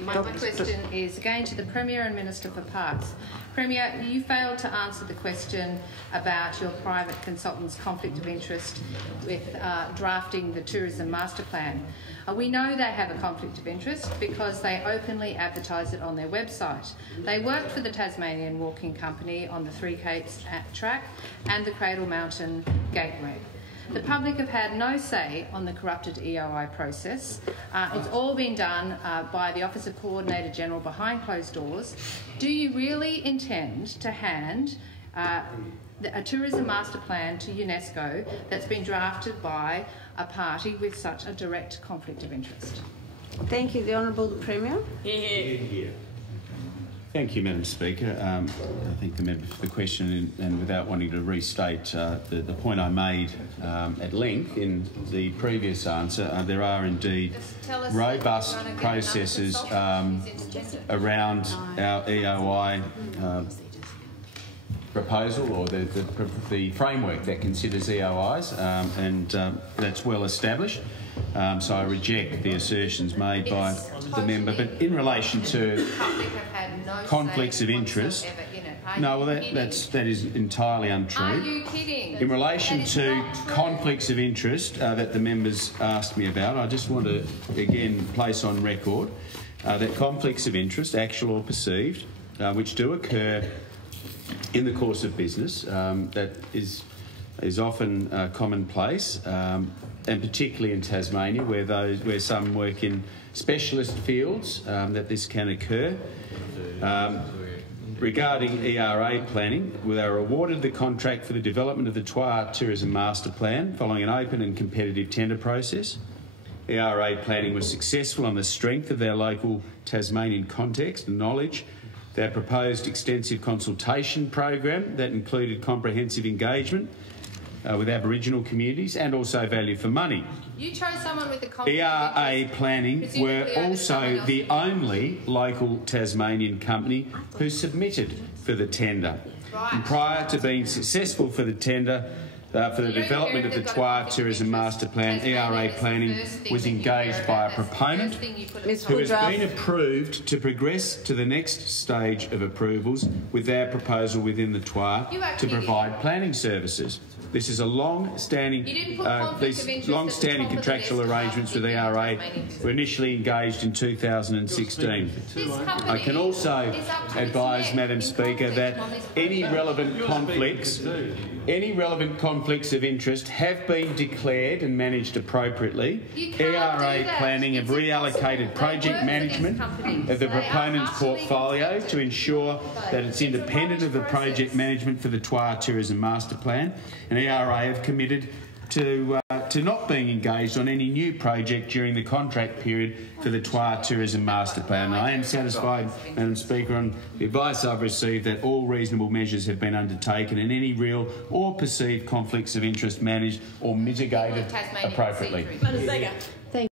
My question is again to the Premier and Minister for Parks. Premier, you failed to answer the question about your private consultant's conflict of interest with drafting the Tourism Master Plan. We know they have a conflict of interest because they openly advertise it on their website. They work for the Tasmanian Walking Company on the Three Capes track and the Cradle Mountain Gateway. The public have had no say on the corrupted EOI process. It's all been done by the Office of Coordinator General behind closed doors. Do you really intend to hand a tourism master plan to UNESCO that's been drafted by a party with such a direct conflict of interest? Thank you. The Honourable Premier. Yeah. Thank you, Madam Speaker. I thank the member for the question, and without wanting to restate the point I made at length in the previous answer, there are indeed robust processes around our EOI proposal, or the framework that considers EOIs, and that's well established. So I reject the assertions made by the member. But in relation to conflicts of interest, no, well, that is entirely untrue. Are you kidding? In relation to conflicts of interest that the members asked me about, I just want to again place on record that conflicts of interest, actual or perceived, which do occur in the course of business, that is often commonplace. And particularly in Tasmania, where some work in specialist fields, that this can occur. Regarding ERA planning, they were awarded the contract for the development of the Twa Tourism Master Plan following an open and competitive tender process. ERA planning was successful on the strength of their local Tasmanian context and knowledge. Their proposed extensive consultation program that included comprehensive engagement with Aboriginal communities and also value for money. You chose someone with the ERA Planning were also the only local Tasmanian company who submitted for the tender. Right. And prior to being successful for the tender for the development of the Twa Tourism Master Plan, ERA Planning was engaged by a proponent who has been approved to progress to the next stage of approvals with their proposal within the Twa to provide planning services. This is a long-standing, contractual arrangements with ERA were initially engaged in 2016. I can also advise, Madam Speaker, that any relevant conflicts of interest have been declared and managed appropriately. ERA Planning have reallocated project management of the proponent's portfolio to ensure that it's independent of the project management for the Twa Tourism Master Plan, and ERA have committed to not being engaged on any new project during the contract period for the Twa Tourism Master Plan. And I am satisfied, Madam Speaker, on the advice I've received that all reasonable measures have been undertaken and any real or perceived conflicts of interest managed or mitigated appropriately.